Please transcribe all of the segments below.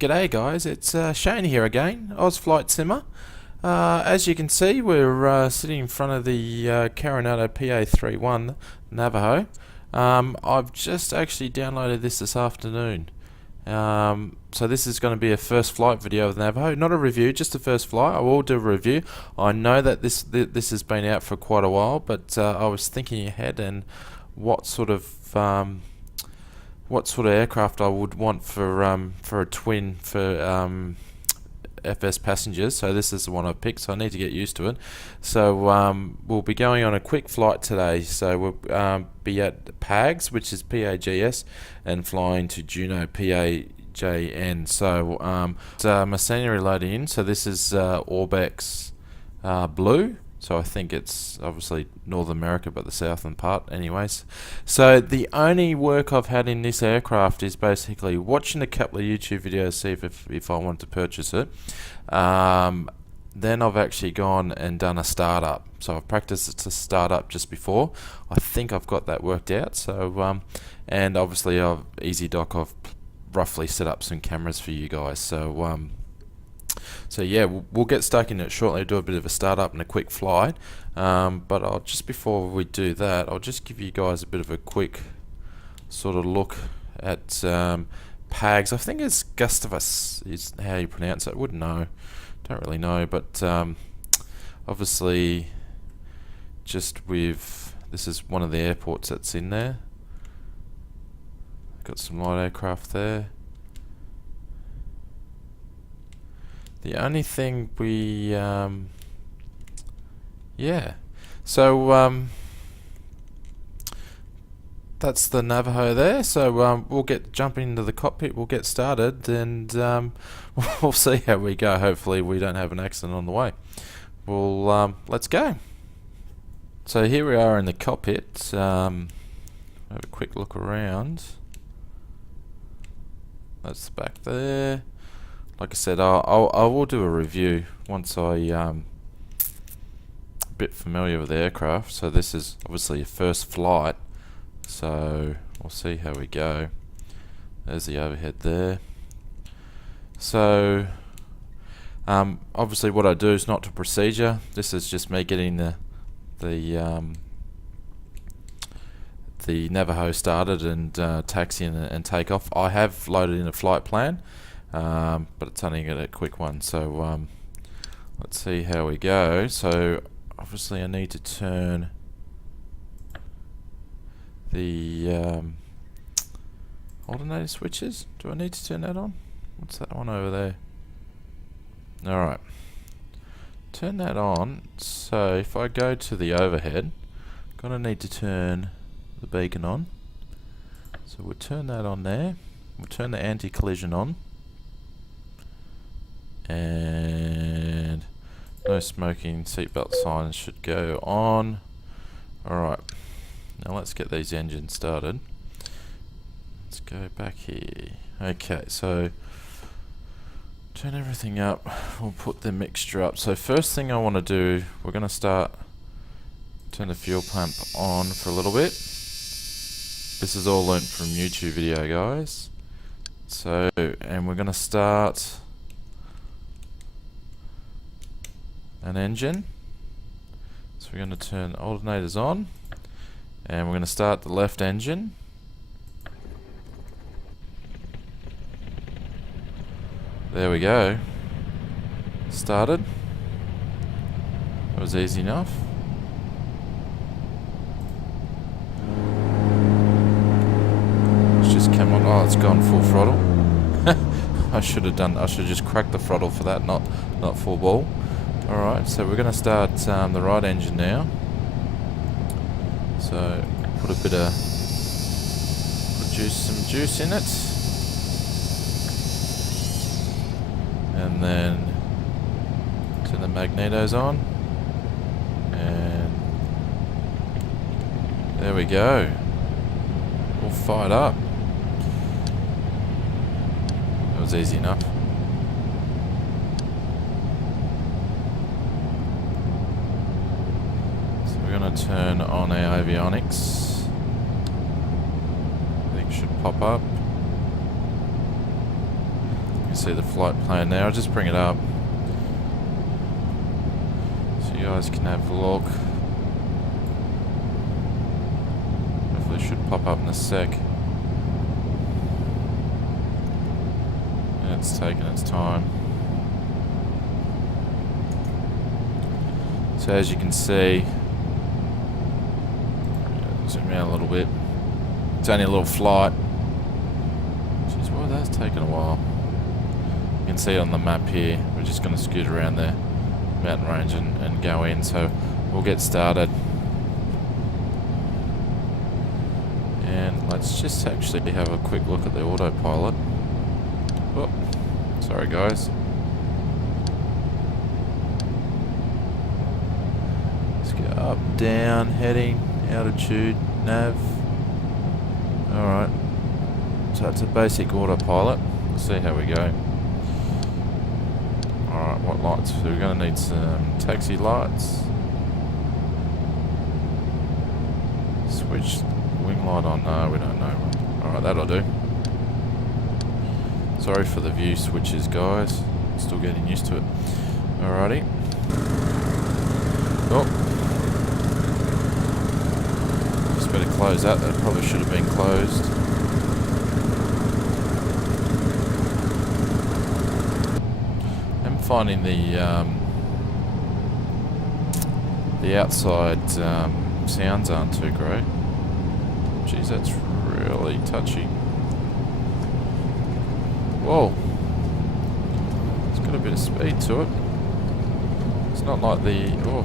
G'day guys, it's Shane here again, Oz Flight Simmer. As you can see, we're sitting in front of the Carenado PA31 Navajo. I've just actually downloaded this afternoon. So this is going to be a first flight video of the Navajo, not a review, just a first flight. I will do a review. I know that this has been out for quite a while, but I was thinking ahead and what sort of aircraft I would want for a twin for FS passengers. So this is the one I picked, so I need to get used to it. So we'll be going on a quick flight today. So we'll be at PAGS, which is PAGS, and flying to Juneau PAJN. So my scenery loading in. So this is Orbex Blue. So I think it's obviously North America, but the southern part anyways. So the only work I've had in this aircraft is basically watching a couple of YouTube videos, see if I want to purchase it. Then I've actually gone and done a startup. So I've practiced it to start up just before. I think I've got that worked out. So and obviously EasyDock, I've roughly set up some cameras for you guys. So yeah, we'll get stuck in it shortly, do a bit of a startup and a quick flight. But just before we do that, I'll just give you guys a bit of a quick sort of look at PAGS. I think it's Gustavus is how you pronounce it. I wouldn't know, don't really know, but obviously just this is one of the airports that's in there. Got some light aircraft there. The only thing so that's the Navajo there. So we'll jump into the cockpit, we'll get started, and we'll see how we go. Hopefully we don't have an accident on the way. Well, let's go. So here we are in the cockpit. Have a quick look around. That's the back there. Like I said, I will do a review once I'm a bit familiar with the aircraft. So this is obviously a first flight, so we'll see how we go. There's the overhead there. So obviously what I do is not to procedure. This is just me getting the Navajo started and taxi and take off. I have loaded in a flight plan. But it's only a quick one, so let's see how we go. So obviously I need to turn the alternator switches. Do I need to turn that on? What's that one over there? Alright, turn that on. So if I go to the overhead, I'm gonna need to turn the beacon on. So we'll turn that on there. We'll turn the anti-collision on. And no smoking, seatbelt signs should go on. Alright, now let's get these engines started. Let's go back here. Okay, so turn everything up. We'll put the mixture up. So first thing I want to do, we're going to turn the fuel pump on for a little bit. This is all learnt from YouTube video, guys. So, and we're going to start an engine. So we're going to turn alternators on, and we're going to start the left engine. There we go. Started. That was easy enough. It's just come on. Oh, it's gone full throttle. I should have just cracked the throttle for that, not full ball. Alright, so we're going to start the right engine now. So put some juice in it, and then turn the magnetos on, and there we go, all fired up. That was easy enough. We're going to turn on our avionics. I think it should pop up. You see the flight plan there. I'll just bring it up so you guys can have a look. Hopefully it should pop up in a sec. And it's taking its time. So as you can see, zoom out a little bit. It's only a little flight. Jeez, well, that's taken a while. You can see it on the map here. We're just going to scoot around the mountain range and go in. So we'll get started. And let's just actually have a quick look at the autopilot. Oh, sorry guys. Let's go up, down, heading, altitude, nav. Alright, so it's a basic autopilot. We'll see how we go. Alright, what lights? So we're going to need some taxi lights. Switch wing light on. No, we don't know. Alright, that'll do. Sorry for the view switches, guys. Still getting used to it. Alrighty. Oh. Just better close that. That probably should have been closed. I'm finding the outside sounds aren't too great. Jeez, that's really touchy. Whoa. It's got a bit of speed to it. It's not like the... Oh.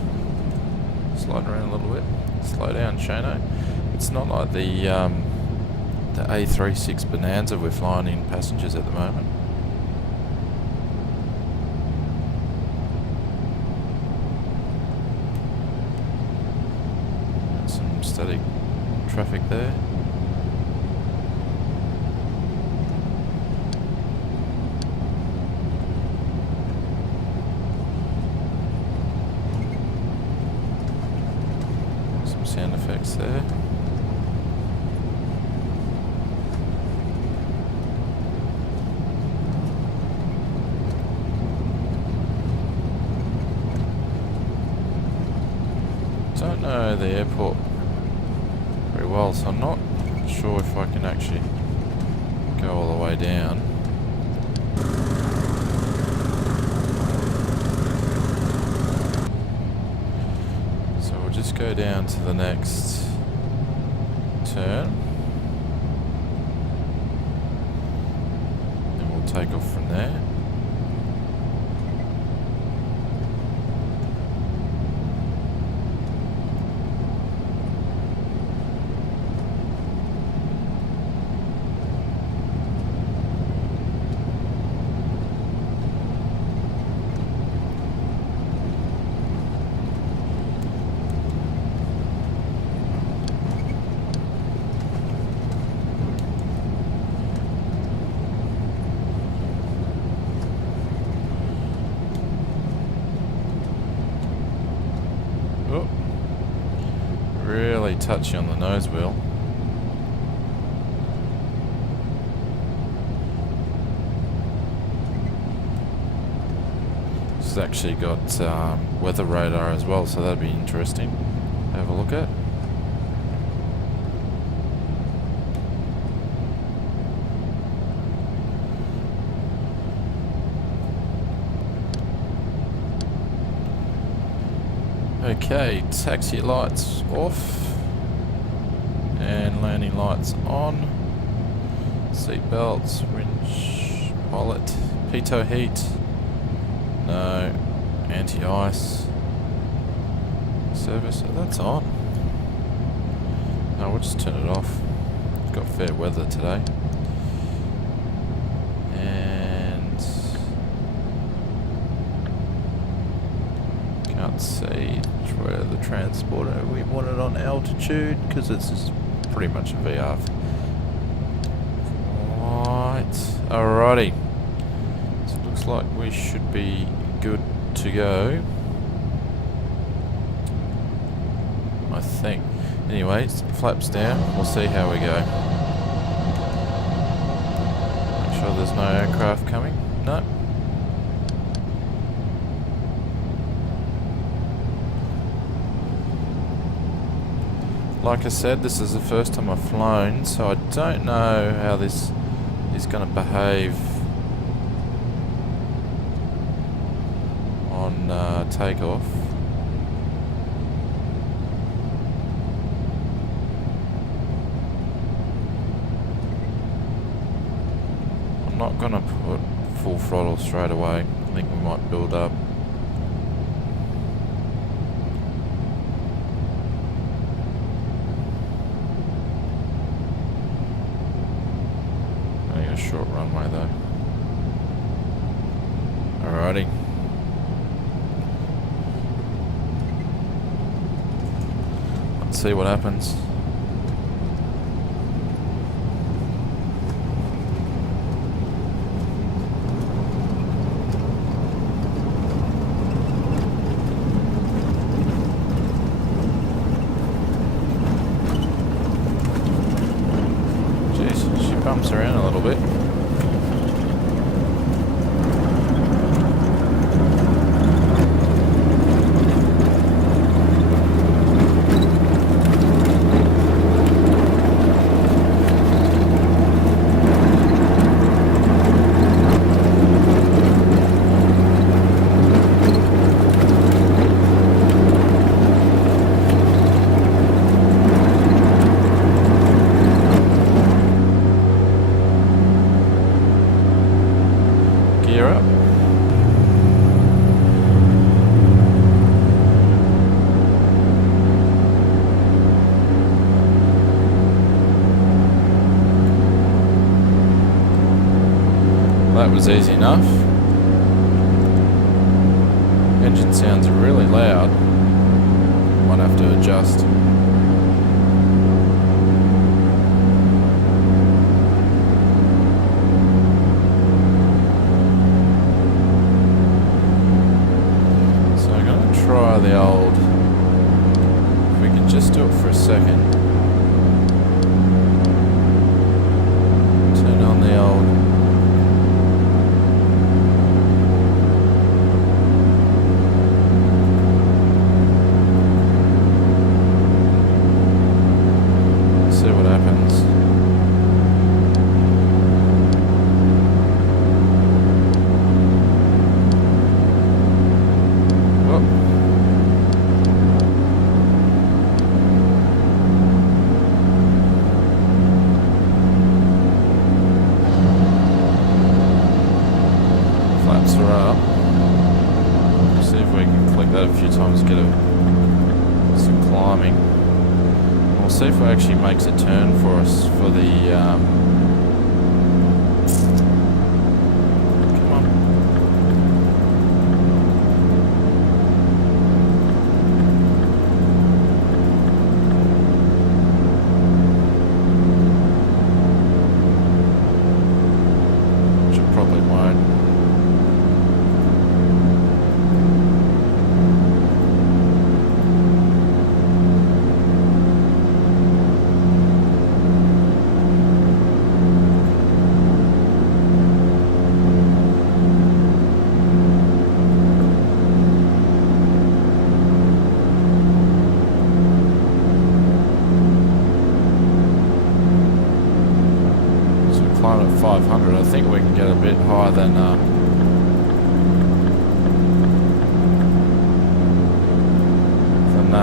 Sliding around a little bit. Slow down, Shano. It's not like the A36 Bonanza we're flying in passengers at the moment. Some static traffic there. Some sound effects there. Don't know the airport very well, so I'm not sure if I can actually go all the way down. So we'll just go down to the next turn and we'll take off from there. Oh, really touchy on the nose wheel. This has actually got weather radar as well, so that'd be interesting to have a look at. Okay, taxi lights off and landing lights on. Seat belts, winch, pilot, pitot heat, no, anti-ice, service, that's on. No, we'll just turn it off. It's got fair weather today. Can't see where the transporter. We want it on altitude because it's just pretty much a VR. Right, alrighty. So it looks like we should be good to go. I think. Anyway, flaps down. We'll see how we go. Make sure there's no aircraft coming. No. Like I said, this is the first time I've flown, so I don't know how this is going to behave on takeoff. I'm not going to put full throttle straight away. I think we might build up. A short runway though. Alrighty. Let's see what happens. Jeez, she bumps around a little bit. Gear up. That was easy enough. Engine sounds really loud. Might have to adjust. Try the old, if we can just do it for a second, turn on the old, see what happens. Flaps are up. See if we can click that a few times, get some climbing. We'll see if it actually makes a turn for us for the come on. Should probably won't. Climb at 500. I think we can get a bit higher than that. I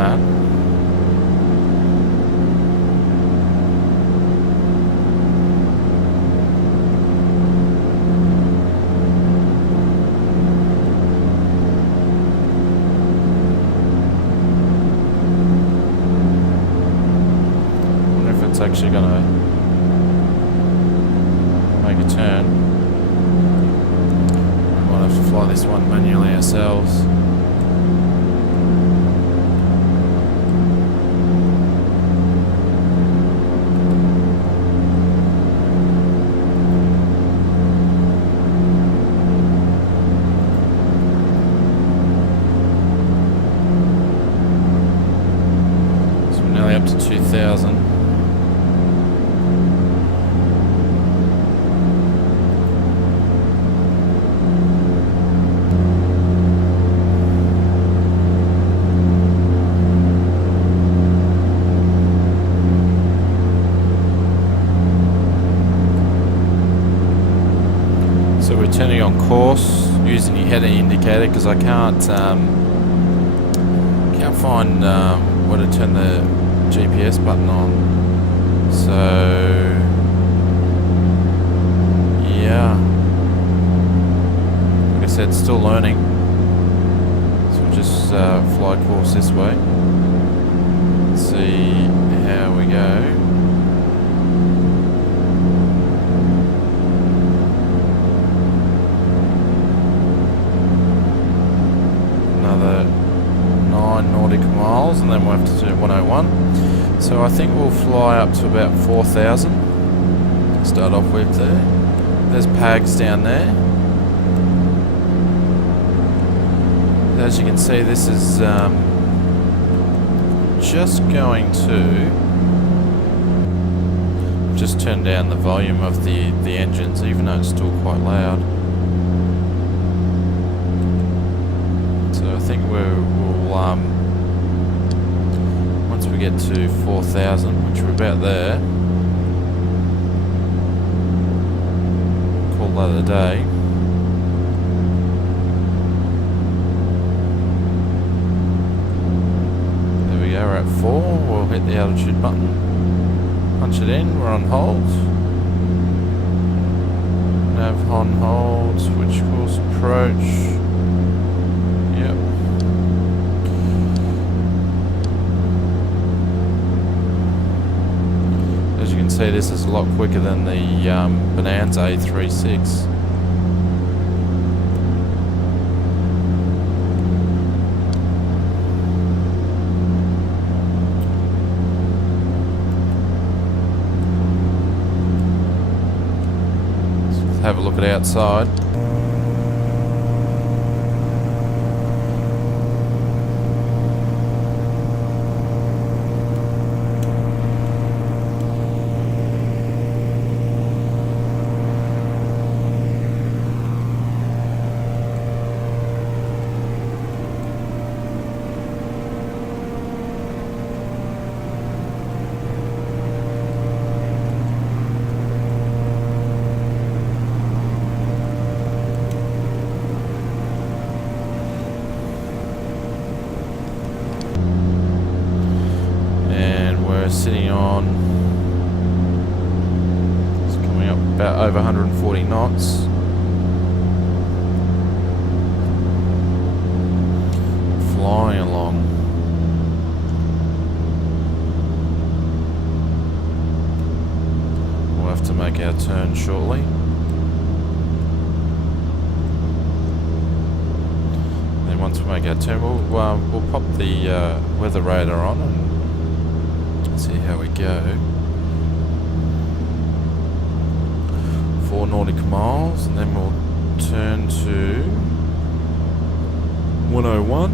wonder if it's actually gonna make a turn. We might have to fly this one manually ourselves. So we're nearly up to 2,000. So we're turning on course using your header indicator because I can't find where to turn the GPS button on. So yeah, like I said, still learning. So we'll just fly course this way. Let's see how we go. Another 9 nautical miles, and then we'll have to do 101. So I think we'll fly up to about 4,000 to start off with there. There's PAGS down there. As you can see, this is just going to just turn down the volume of the engines, even though it's still quite loud. So I think we'll once we get to 4,000, which we're about there, call that a day. There we go, we're at 4. We'll hit the altitude button, punch it in, we're on hold. Nav on hold, switch course approach. Yep. As you can see, this is a lot quicker than the Bonanza A36. Let's have a look at outside. Sitting on, it's coming up about over 140 knots. Flying along. We'll have to make our turn shortly. And then once we make our turn, we'll pop the weather radar on and see how we go. 4 nautical miles, and then we'll turn to 101.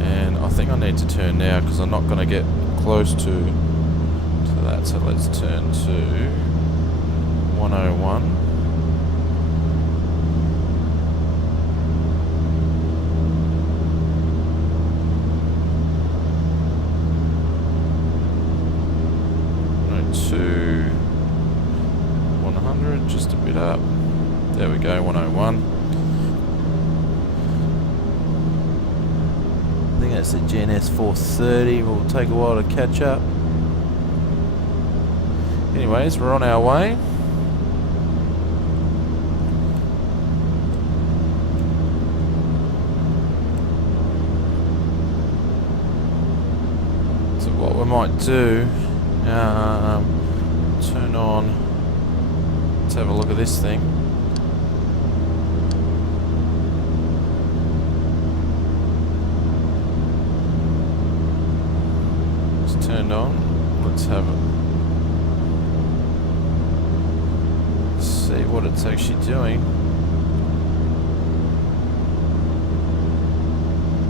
And I think I need to turn now because I'm not going to get close to that. So let's turn to 101. To 100, just a bit up. There we go, 101. I think that's the GNS 430. Will take a while to catch up. Anyways, we're on our way. So what we might do, turn on, let's have a look at this thing. It's turned on, let's have it. See what it's actually doing.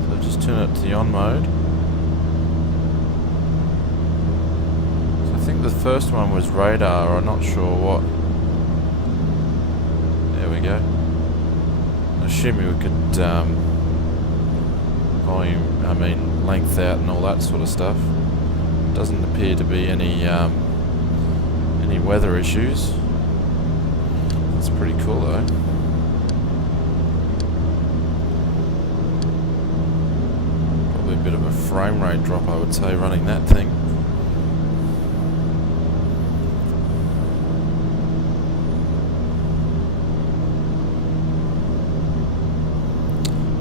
So just turn it to the on mode. I think the first one was radar, I'm not sure what. There we go. Assuming we could length out and all that sort of stuff. Doesn't appear to be any any weather issues. It's pretty cool though. Probably a bit of a frame rate drop, I would say, running that thing.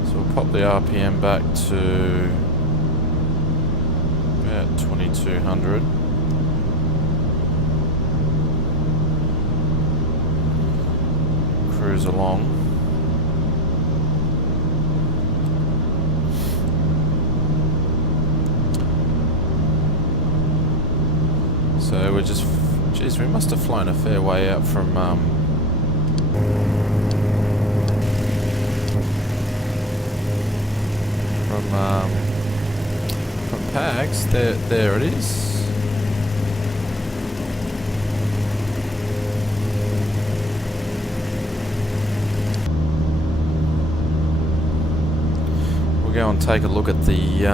So we'll pop the RPM back to about 2200. Cruise along. So we're just, geez, we must have flown a fair way out from PAGS. There it is. We'll go and take a look at the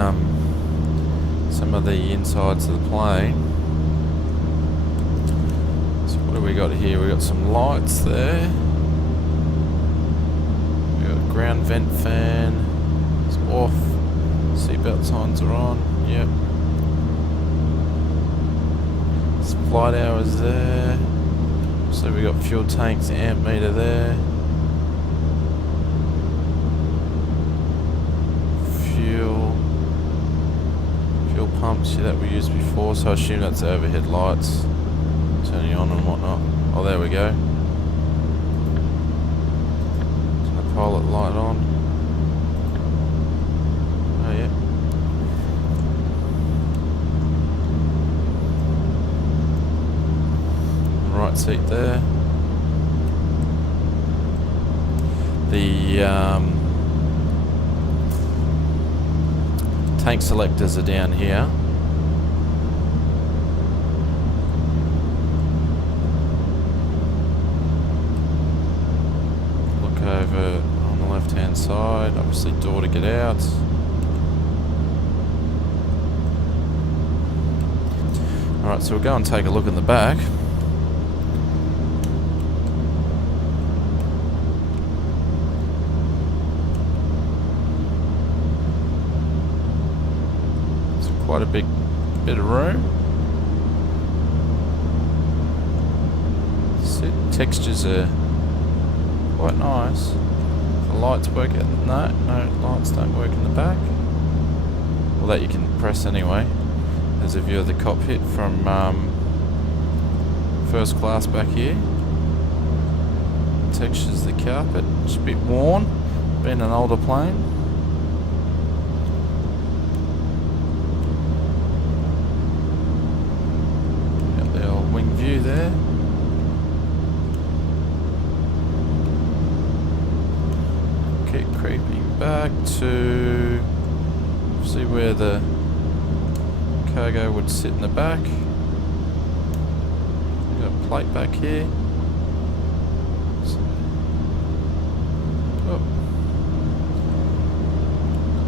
some of the insides of the plane. So what do we got here? We got some lights there. We got ground vent fan. It's off. Seatbelt signs are on. Yep. Some flight hours there. So we got fuel tanks, amp meter there. Fuel pumps, yeah, that we used before, so I assume that's the overhead lights turning on and whatnot. Oh, there we go. Turn the pilot light on. Oh yeah. Right seat there. The tank selectors are down here. Look over on the left hand side, obviously door to get out. Alright, so we'll go and take a look in the back. Quite a big bit of room. Textures are quite nice. The lights work out. No lights don't work in the back. Well, that you can press anyway. There's a view of the cockpit from first class back here. Textures the carpet. It's a bit worn, being an older plane. View there. Keep creeping back to see where the cargo would sit in the back. Got a plate back here. So, oh.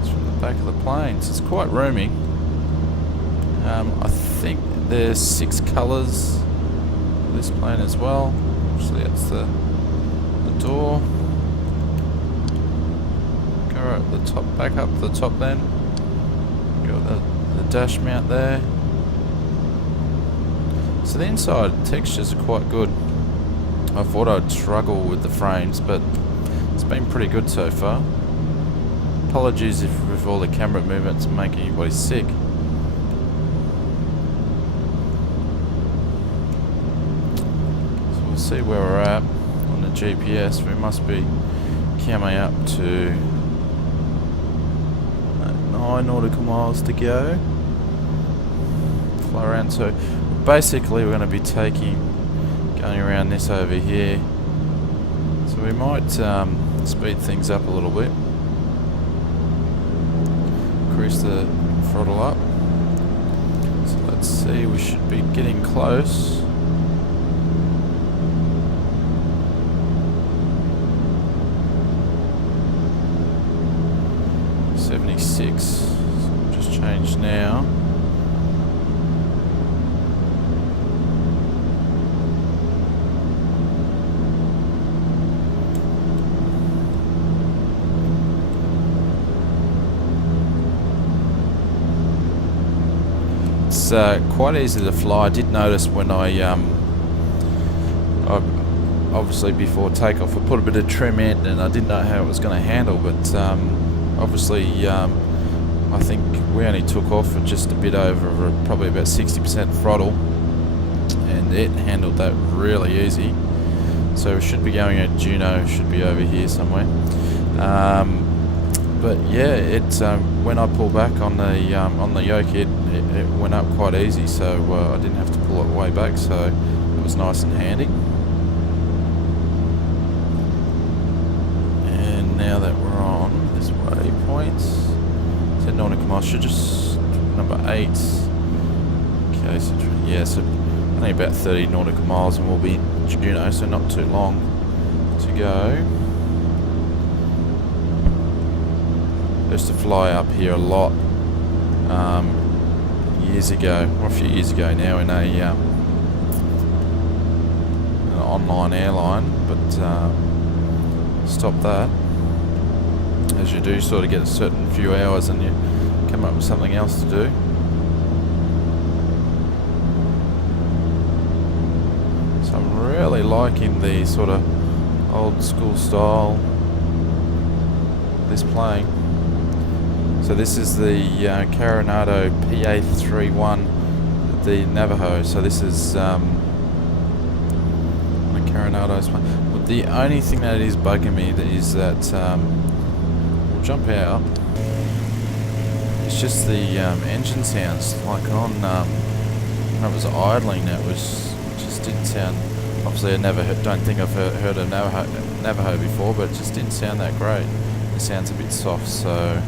It's from the back of the plane. So it's quite roomy. I think there's 6 colours. This plane as well. Obviously that's the door. Go right at the top, back up to the top then. Got the dash mount there. So the inside textures are quite good. I thought I'd struggle with the frames, but it's been pretty good so far. Apologies if all the camera movements make anybody sick. See where we're at on the GPS. We must be coming up to 9 nautical miles to go. Fly around. So basically we're going to be going around this over here. So we might speed things up a little bit. Increase the throttle up. So let's see, we should be getting close. 76. So just changed now. is quite easy to fly. I did notice when I obviously before takeoff I put a bit of trim in, and I didn't know how it was going to handle, but obviously I think we only took off at just a bit over probably about 60% throttle, and it handled that really easy. So we should be going at Juno, should be over here somewhere. But yeah, it when I pull back on the yoke, it went up quite easy, so I didn't have to pull it way back, so it was nice and handy. And now that we're on this waypoint, said nautical miles, should just number 8. Okay, so yeah, so only about 30 nautical miles, and we'll be in Juno, so not too long to go. I used to fly up here a lot years ago, or a few years ago now, in an online airline, but stopped that, as you do sort of get a certain few hours and you come up with something else to do. So I'm really liking the sort of old school style this plane. So this is the Carenado PA31, the Navajo. So this is the Carenado's one. But the only thing that is bugging me is that we'll jump out. It's just the engine sounds. Like on when I was idling, it just didn't sound. Obviously, I don't think I've heard of Navajo before, but it just didn't sound that great. It sounds a bit soft, so.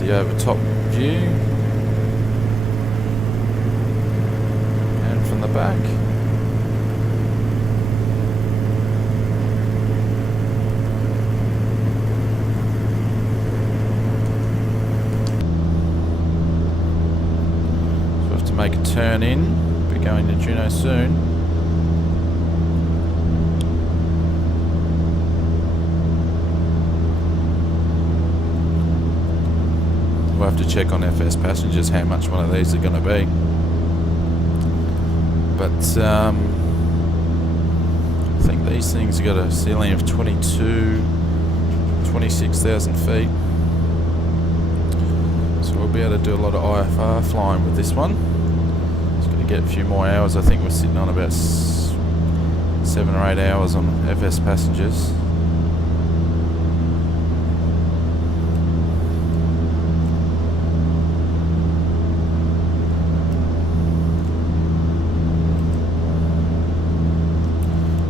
The over top view, and from the back. So we have to make a turn in. We're going to Juno soon. We'll have to check on FS Passengers how much one of these are going to be. But I think these things have got a ceiling of 26,000 feet. So we'll be able to do a lot of IFR flying with this one. It's going to get a few more hours. I think we're sitting on about 7 or 8 hours on FS Passengers.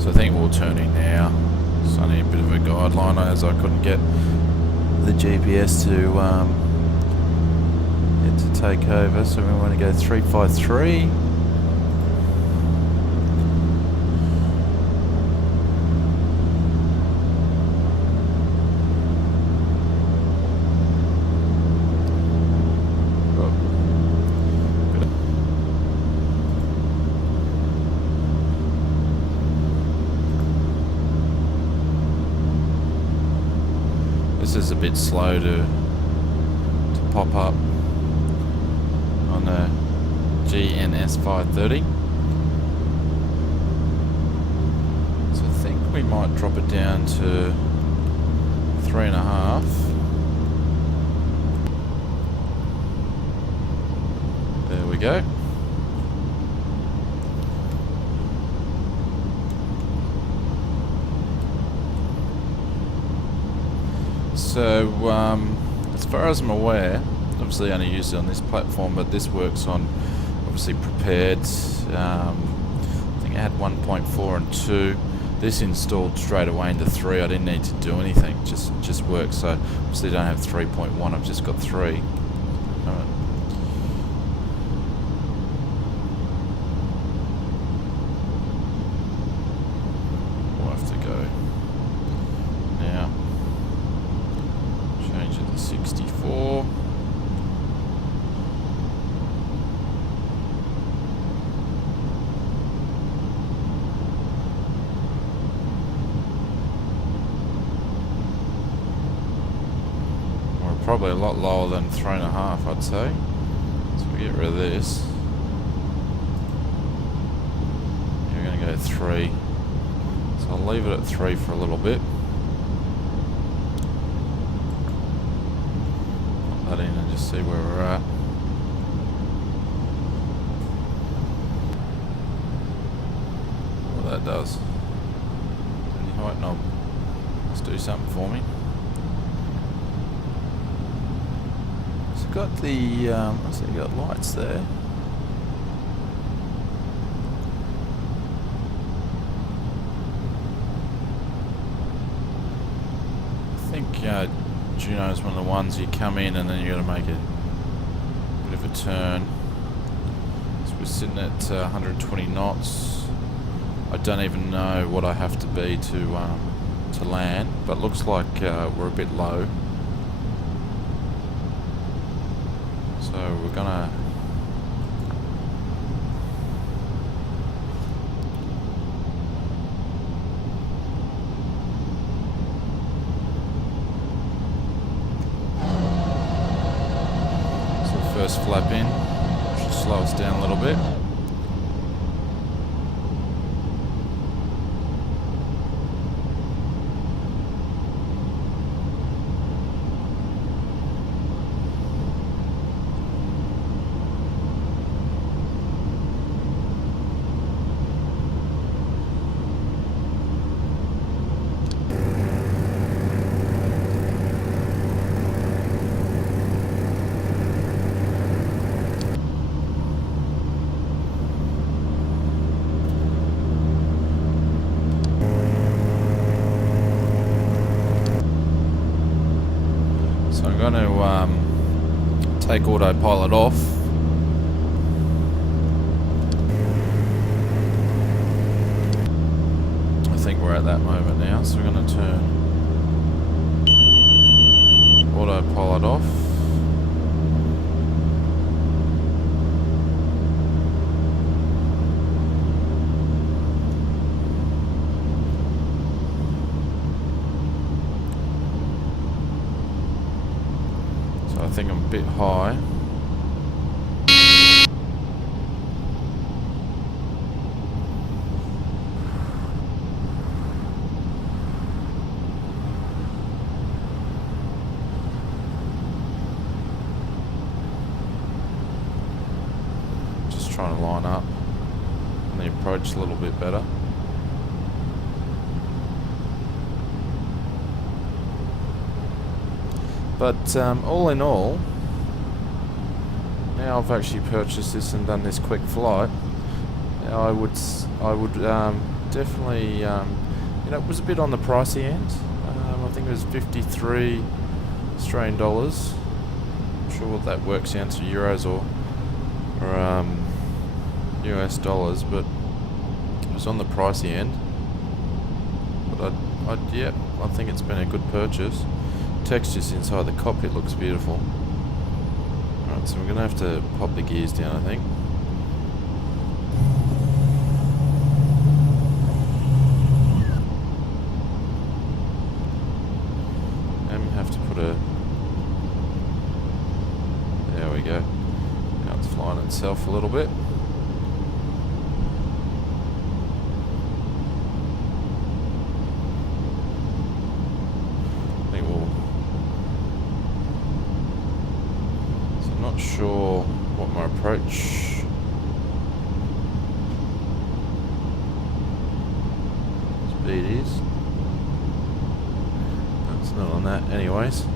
I think we'll turn in now. It's only a bit of a guideline, as I couldn't get the GPS to take over. So we want to go 353. This is a bit slow to pop up on a GNS 530. So I think we might drop it down to 3.5. There we go. So, as far as I'm aware, obviously I only use it on this platform, but this works on, obviously, Prepared. I think I had 1.4 and 2. This installed straight away into 3. I didn't need to do anything, just works. So, obviously I don't have 3.1, I've just got 3. We'll have to go now. 64. probably a lot lower than 3.5, I'd say. So we get rid of this. We're going to go 3. So I'll leave it at 3 for a little bit. Put that in and just see where we're at. What that does. Any height knob. Let's do something for me. So got the, I see you got lights there. I think Juno's one of the ones you come in and then you got to make a bit of a turn. So we're sitting at 120 knots. I don't even know what I have to be to land, but looks like we're a bit low. So we're gonna first flap in, should slow us down a little bit. I'm going to take autopilot off. I think we're at that moment now, so we're going to turn autopilot off. I think I'm a bit high. Just trying to line up on the approach a little bit better. But all in all, now I've actually purchased this and done this quick flight, I would definitely, you know, it was a bit on the pricey end. I think it was 53 Australian dollars. Not sure what that works out to euros or US dollars, but it was on the pricey end. But I think it's been a good purchase. Textures inside the cockpit looks beautiful. Alright, so we're going to have to pop the gears down, I think. And we have to put a... There we go. Now it's flying itself a little bit. Not sure what my approach speed is. It's not on that anyways.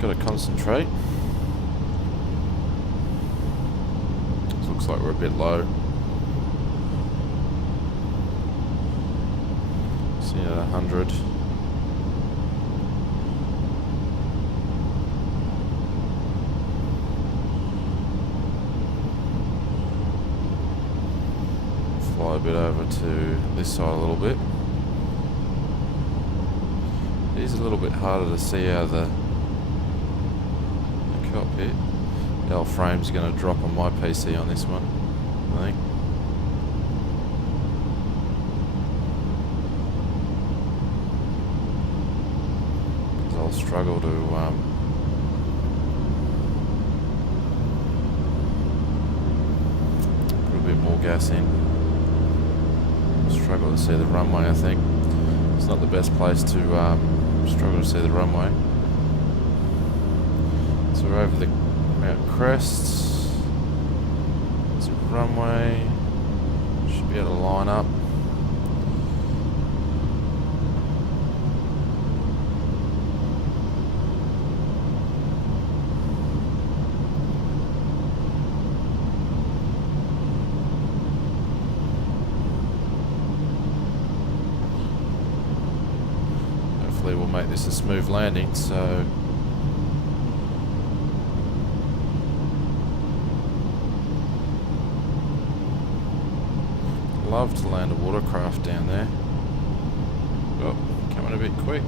Got to concentrate. This looks like we're a bit low. See at 100. Fly a bit over to this side a little bit. It is a little bit harder to see out of the cockpit. The old frame's going to drop on my PC on this one, I think. Because I'll struggle to gas in. Struggle to see the runway, I think. It's not the best place to struggle to see the runway. So we're over the Mount Crests. It's a runway. Should be able to line up. Hopefully we'll make this a smooth landing, so love to land a watercraft down there. Oh, coming a bit quick.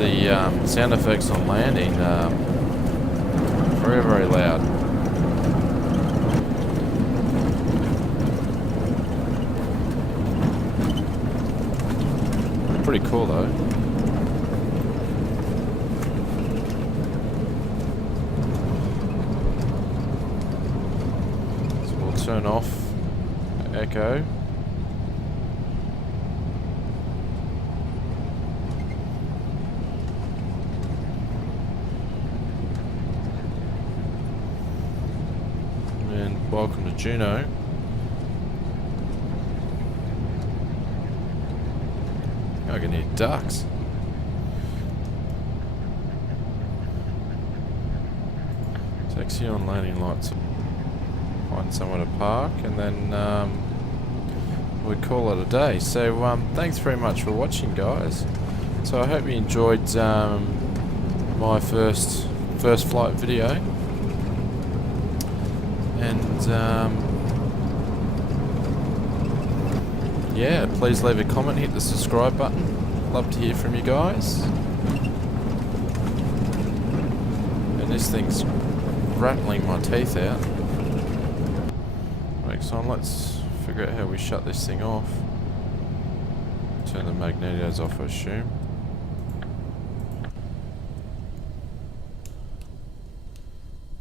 The sound effects on landing very, very loud. Pretty cool though. So we'll turn off echo. And welcome to Juneau. I can hear ducks. Taxi on landing lights. Find somewhere to park, and then we call it a day. So thanks very much for watching, guys. So I hope you enjoyed my first flight video. And yeah, please leave a comment, hit the subscribe button. Love to hear from you guys. And this thing's rattling my teeth out. Next on, let's figure out how we shut this thing off. Turn the magnetos off, I assume.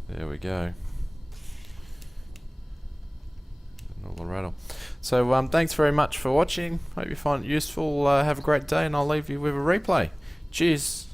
There we go. Rattle. So thanks very much for watching. Hope you find it useful. Have a great day, and I'll leave you with a replay. Cheers.